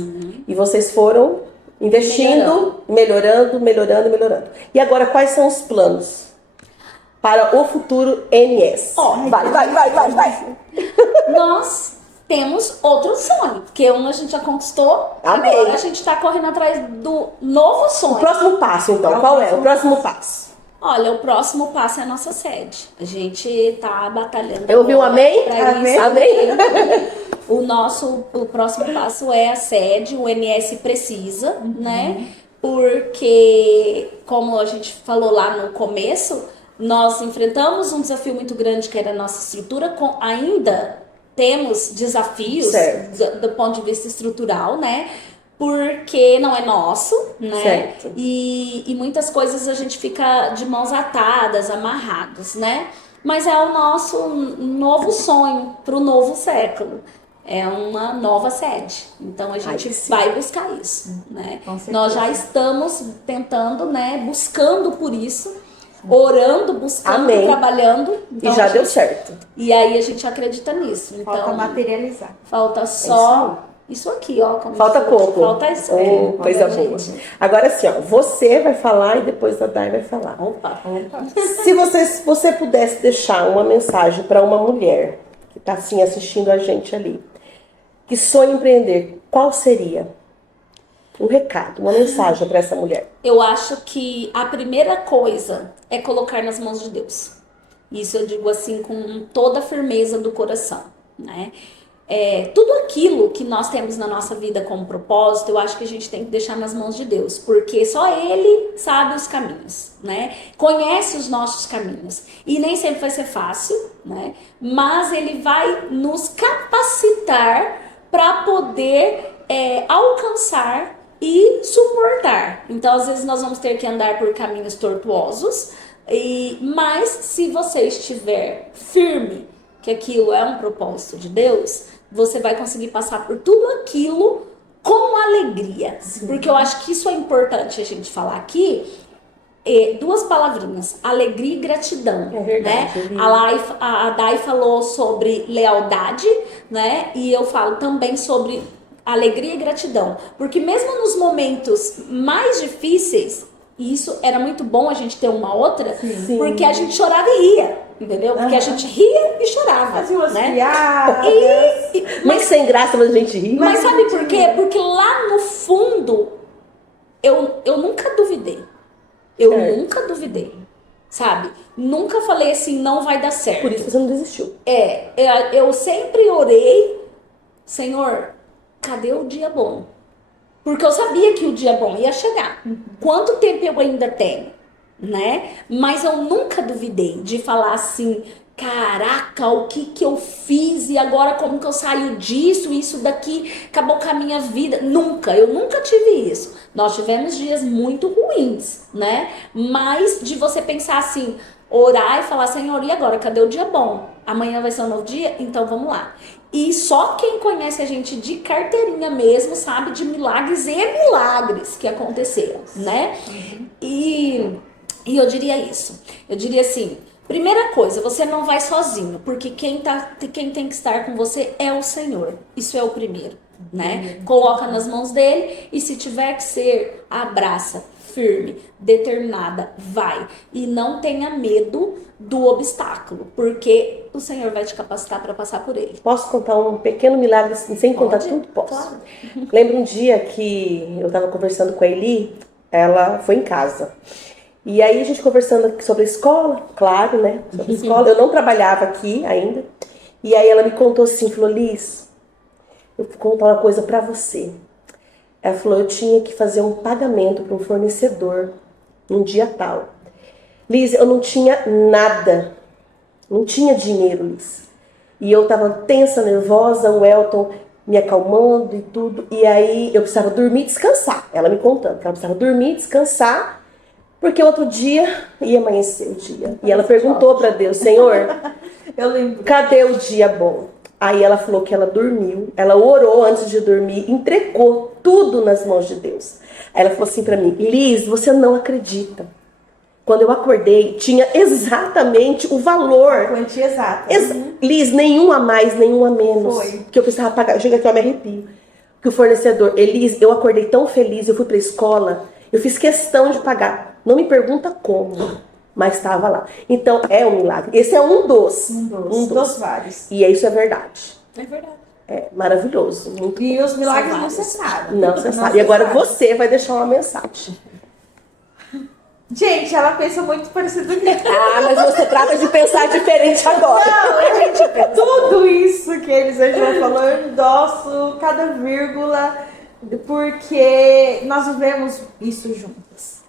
E vocês foram investindo, melhorando. E agora, quais são os planos para o futuro NS? Vai. Nós temos outro sonho, porque um a gente já conquistou, Amém. agora a gente tá correndo atrás do novo sonho. O próximo passo, então, qual é? O próximo passo. Olha, o próximo passo é a nossa sede. A gente tá batalhando. Eu ouvi um amém? Pra Amém. isso. Amém. O próximo passo é a sede, o NS precisa, né? Porque, como a gente falou lá no começo, nós enfrentamos um desafio muito grande que era a nossa estrutura, ainda temos desafios do ponto de vista estrutural, né? Porque não é nosso, né? Certo. E muitas coisas a gente fica de mãos atadas, amarrados, né? Mas é o nosso novo sonho para o novo século. É uma nova sede. Então a gente vai buscar isso, né? Nós já estamos tentando, né? Buscando por isso, orando, buscando, Amém. Trabalhando. Então, E já deu certo. E aí a gente acredita nisso. Então, Falta materializar. falta só isso aqui, ó. Como Falta se- pouco. Falta isso. Coisa Olha, boa. gente. Agora assim, ó, você vai falar e depois a Dai vai falar. Opa. Se você pudesse deixar uma mensagem para uma mulher que está assim assistindo a gente ali, que sonha em empreender, qual seria? Um recado, uma mensagem para essa mulher. Eu acho que a primeira coisa é colocar nas mãos de Deus. Isso eu digo assim com toda a firmeza do coração, né? Tudo aquilo que nós temos na nossa vida como propósito, eu acho que a gente tem que deixar nas mãos de Deus, porque só Ele sabe os caminhos, né? Conhece os nossos caminhos. E nem sempre vai ser fácil, né? Mas Ele vai nos capacitar para poder alcançar e suportar. Então, às vezes, nós vamos ter que andar por caminhos tortuosos, mas se você estiver firme que aquilo é um propósito de Deus, você vai conseguir passar por tudo aquilo com alegria. Sim. Porque eu acho que isso é importante a gente falar aqui. Duas palavrinhas, alegria e gratidão. É verdade, né? A Dai falou sobre lealdade, né? E eu falo também sobre alegria e gratidão. Porque mesmo nos momentos mais difíceis, e isso era muito bom a gente ter uma outra, sim, porque a gente chorava e ria. Entendeu? Porque a gente ria e chorava. Fazia umas né? piadas. Mas sem graça, mas a gente ri. Mas sabe por quê? Porque lá no fundo, eu nunca duvidei. Eu nunca duvidei. Sabe? Nunca falei assim, não vai dar certo. Por isso você não desistiu. Eu sempre orei, Senhor, cadê o dia bom? Porque eu sabia que o dia bom ia chegar. Quanto tempo eu ainda tenho? Né? Mas eu nunca duvidei de falar assim, caraca, o que eu fiz e agora como que eu saio disso, isso daqui acabou com a minha vida. Eu nunca tive isso. Nós tivemos dias muito ruins, né? Mas de você pensar assim, orar e falar, Senhor, e agora, cadê o dia bom? Amanhã vai ser um novo dia? Então vamos lá. E só quem conhece a gente de carteirinha mesmo sabe de milagres e milagres que aconteceram, né? E eu diria isso. Eu diria assim, primeira coisa, você não vai sozinho, porque quem tem que estar com você é o Senhor. Isso é o primeiro, né? Coloca nas mãos dele e se tiver que ser, abraça, firme, determinada, vai. E não tenha medo do obstáculo, porque o Senhor vai te capacitar para passar por ele. Posso contar um pequeno milagre sem contar tudo? Posso. Claro. Lembro um dia que eu estava conversando com a Eli, ela foi em casa. E aí a gente conversando sobre a escola, claro, né? Sobre a escola. Eu não trabalhava aqui ainda. E aí ela me contou assim, falou, Liz, eu vou contar uma coisa pra você. Ela falou, eu tinha que fazer um pagamento para um fornecedor num dia tal. Liz, eu não tinha nada. Não tinha dinheiro, Liz. E eu tava tensa, nervosa, o Elton me acalmando e tudo. E aí eu precisava dormir e descansar. Ela me contando que ela precisava dormir e descansar. Porque outro dia ia amanhecer o dia. E ela perguntou para Deus, Senhor, eu lembro. Cadê o dia bom? Aí ela falou que ela dormiu, ela orou antes de dormir, entregou tudo nas mãos de Deus. Aí ela falou assim para mim, Liz, você não acredita. Quando eu acordei, tinha exatamente o valor. A quantia exata. Liz, nenhum a mais, nenhum a menos. Foi. Que eu precisava pagar. Chega aqui, eu me arrepio. Que o fornecedor, Liz, eu acordei tão feliz, eu fui pra escola, eu fiz questão de pagar. Não me pergunta como, mas estava lá. Então, é um milagre. Esse é um dos vários. E isso é verdade. É verdade. É maravilhoso. Muito e bom. os milagres não cessaram. Não cessaram. E agora você vai deixar uma mensagem. Gente, ela pensa muito parecido comigo. Mas você trata de pensar diferente agora. Não, gente, tudo isso que eles estão falando, eu endosso cada vírgula, porque nós vivemos isso juntas.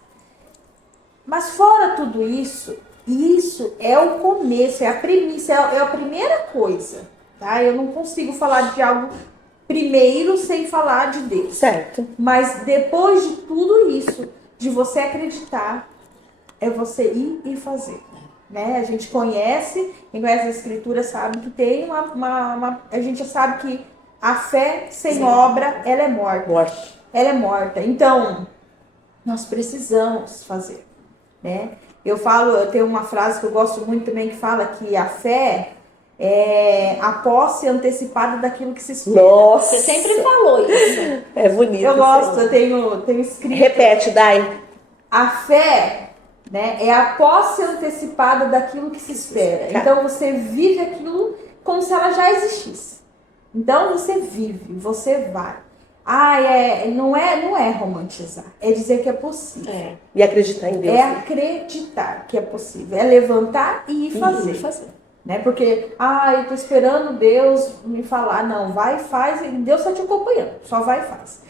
Mas fora tudo isso, isso é o começo, é a premissa, é a primeira coisa, tá? Eu não consigo falar de algo primeiro sem falar de Deus. Certo. Mas depois de tudo isso, de você acreditar, é você ir e fazer. Né? A gente conhece, quem conhece a Escritura sabe que tem a gente sabe que a fé sem obra, ela é morta. Ela é morta. Então, nós precisamos fazer. Né? Eu tenho uma frase que eu gosto muito também que fala que a fé é a posse antecipada daquilo que se espera. Nossa! Você sempre falou isso. É bonito. Eu gosto, eu tenho escrito. Repete, Dai. A fé, né, é a posse antecipada daquilo que se espera. Então você vive aquilo como se ela já existisse. Então você vive, você vai. não é romantizar, é dizer que é possível. E acreditar em Deus. É acreditar que é possível, é levantar e ir fazer. Né? Porque, eu tô esperando Deus me falar. Não, vai e faz, e Deus tá te acompanhando, só vai e faz.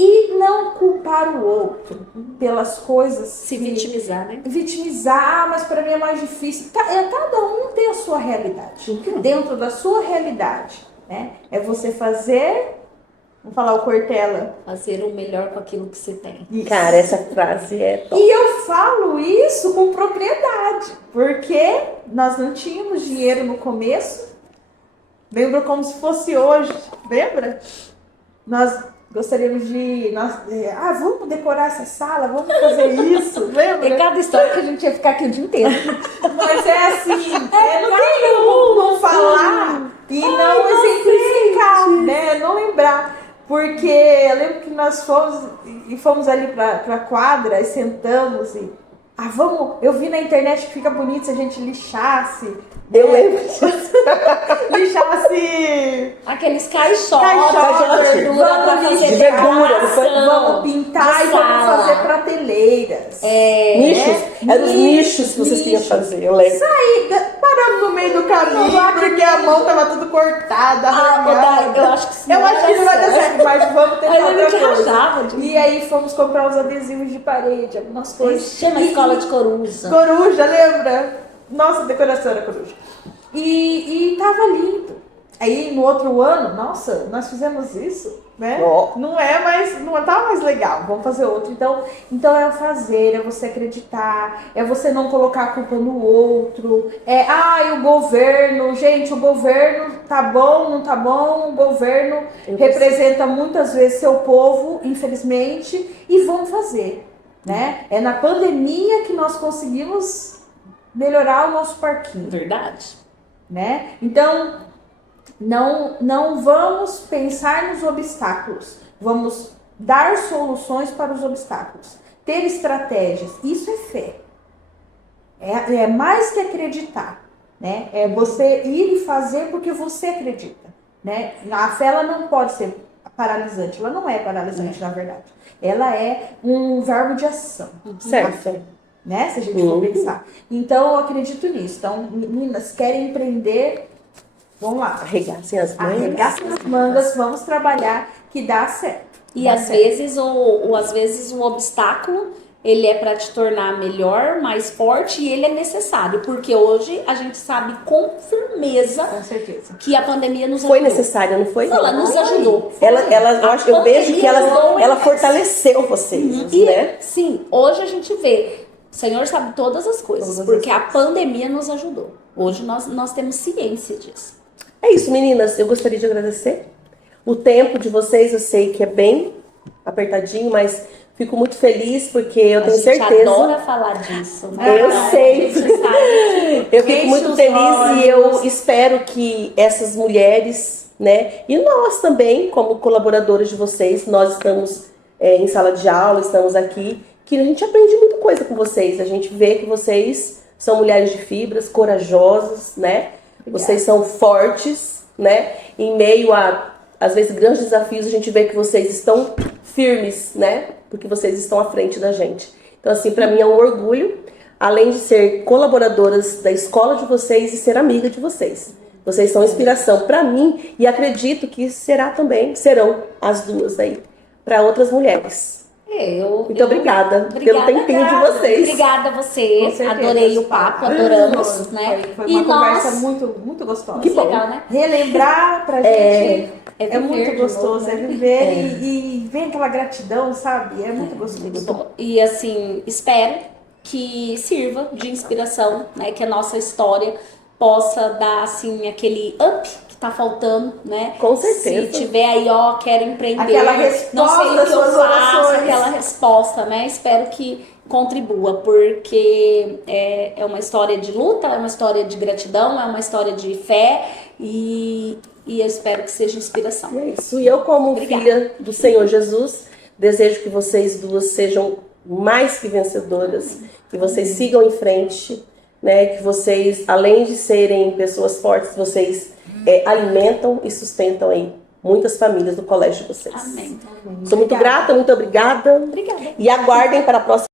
E não culpar o outro pelas coisas. Se vitimizar, né? Vitimizar, mas para mim é mais difícil. Cada um tem a sua realidade. Dentro da sua realidade, né? É você fazer, vamos falar o Cortella. Fazer o melhor com aquilo que você tem. Isso. Cara, essa frase é top. E eu falo isso com propriedade, porque nós não tínhamos dinheiro no começo. Lembra como se fosse hoje, lembra? Nós gostaríamos vamos decorar essa sala, vamos fazer isso, lembra? É cada história que a gente ia ficar aqui o dia inteiro. Mas é assim, não tem como não falar e não exemplificar, né? Não lembrar. Porque eu lembro que nós fomos ali pra quadra e sentamos e... eu vi na internet que fica bonito se a gente lixasse. Eu lembro disso. Lixasse... Aqueles caixotes, caixote. vamos de verdura, não foi? Vamos pintar e vamos fazer prateleiras. Nichos. Eram os nichos que vocês queriam fazer, eu lembro. Paramos no meio do caminho porque a mão tava tudo cortada, arranhada. Eu acho que não vai dar certo, mas vamos tentar outra coisa. Rachava, E aí fomos comprar os adesivos de parede, algumas coisas. Chama a escola de coruja. Coruja, lembra? Nossa, decoração era coruja. E tava lindo. Aí no outro ano, nossa, nós fizemos isso, né? Não tá mais legal, vamos fazer outro. Então é o fazer, é você acreditar, é você não colocar a culpa no outro. O governo, gente, o governo tá bom, não tá bom, o governo representa muitas vezes seu povo, infelizmente, e vamos fazer, né? É na pandemia que nós conseguimos melhorar o nosso parquinho. Verdade. Né? Então, não vamos pensar nos obstáculos, vamos dar soluções para os obstáculos, ter estratégias. Isso é fé, é mais que acreditar, né? É você ir e fazer porque você acredita, né? A fé ela não pode ser paralisante, ela não é paralisante, na verdade, ela é um verbo de ação, Certo. né? Se a gente for pensar. Então, eu acredito nisso. Então, meninas, querem empreender? Vamos lá. Arregassem as mangas. Arregassem as mangas, vamos trabalhar que dá certo. E às vezes o obstáculo, ele é para te tornar melhor, mais forte, e ele é necessário, porque hoje a gente sabe com firmeza Com certeza. que a pandemia nos Foi ajudou. necessária, não foi? Ela nos ajudou. Eu vejo que ela fortaleceu vocês, né? Sim, hoje a gente vê. O Senhor sabe todas as coisas, porque a pandemia nos ajudou. Hoje nós temos ciência disso. É isso, meninas. Eu gostaria de agradecer. O tempo de vocês eu sei que é bem apertadinho, mas fico muito feliz porque eu tenho certeza. A gente adora falar disso. Né? Eu sei. Eu fico muito feliz olhos. E eu espero que essas mulheres, né, e nós também, como colaboradores de vocês, nós estamos em sala de aula, estamos aqui, que a gente aprende muita coisa com vocês. A gente vê que vocês são mulheres de fibras, corajosas, né? Obrigada. Vocês são fortes, né? Em meio a, às vezes, grandes desafios, a gente vê que vocês estão firmes, né? Porque vocês estão à frente da gente. Então, assim, para mim é um orgulho, além de ser colaboradoras da escola de vocês e ser amiga de vocês. Vocês são inspiração para mim e acredito que serão as duas aí, para outras mulheres. Muito obrigada pelo tempinho de vocês. Obrigada a você. Adorei o papo, adoramos, né? Foi uma conversa muito, muito gostosa. Que legal, né? Relembrar pra gente é muito gostoso, novo, né? é viver e vem aquela gratidão, sabe? É muito gostoso. E assim, espero que sirva de inspiração, né? Que a nossa história possa dar assim aquele up que tá faltando, né? Com certeza. Se tiver aí, quero empreender, aquela resposta não sei o que eu suas faço, orações. aquela resposta, né? Espero que contribua, porque é uma história de luta, é uma história de gratidão, é uma história de fé e eu espero que seja inspiração. É isso. E eu, como filha do Senhor Jesus, desejo que vocês duas sejam mais que vencedoras, que vocês sigam em frente, né? Que vocês, além de serem pessoas fortes, vocês alimentam e sustentam aí muitas famílias do colégio de vocês. Amém. Sou muito grata, muito obrigada. Obrigada. E aguardem para a próxima